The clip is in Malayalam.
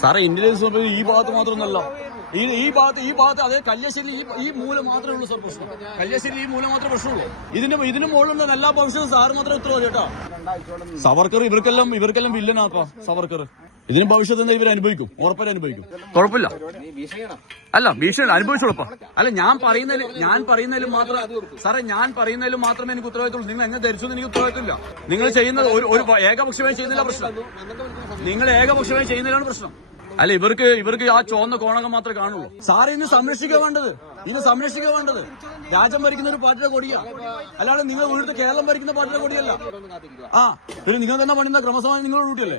സാറേ ഇന്റലിജൻസ് ഈ ഭാഗത്ത് മാത്രമൊന്നല്ല, ഈ ഭാഗത്ത് അതേ കല്യാശ്ശേരി ഈ മൂല മാത്രമേ ഉള്ളൂ സാർ പ്രശ്നം. കല്യാശ്ശേരി ഈ മൂല മാത്രമേ പ്രശ്നമുള്ളൂ. ഇതിന് മുകളിലുള്ള എല്ലാ ഭവിഷ്യത്തും സാറ് മാത്രം ഉത്തരവാദി കേട്ടോ. സവർക്കർ ഇവർക്കെല്ലാം വില്ലനാക്കാം. സവർക്കർ ഇതിന് ഭവിഷ്യത്ത് ഇവർ അനുഭവിക്കും, ഉറപ്പായി അനുഭവിക്കും. കുഴപ്പമില്ല, അല്ല ഭീഷണി അനുഭവിച്ചോളപ്പാ. അല്ല ഞാൻ പറയുന്നതിലും മാത്രം സാറേ, ഞാൻ പറയുന്നതിലും മാത്രമേ എനിക്ക് ഉത്തരവാദിത്തമുള്ളൂ. നിങ്ങൾ എന്നെ ധരിച്ചു എനിക്ക് ഉത്തരവാദിത്തമില്ല. നിങ്ങൾ ചെയ്യുന്നത് ഒരു ഏകപക്ഷമായി ചെയ്യുന്നില്ല പ്രശ്നം. നിങ്ങൾ ഏകപക്ഷമായി ചെയ്യുന്നതിലാണ് പ്രശ്നം. അല്ല ഇവർക്ക് ആ ചുവന്ന കോണകം മാത്രമേ കാണുള്ളൂ. സാറേ ഇന്ന് സംരക്ഷിക്കുക വേണ്ടത് രാജ്യം ഭരിക്കുന്ന ഒരു പാർട്ടിയുടെ കൊടിയാ, അല്ലാതെ നിങ്ങൾ വീട്ടിൽ കേരളം ഭരിക്കുന്ന പാർട്ടിയുടെ കൊടിയല്ല. നിങ്ങൾ തന്നെ പണിയുന്ന ക്രമസമാധാനം നിങ്ങളുടെ ഡ്യൂട്ടിയല്ലേ.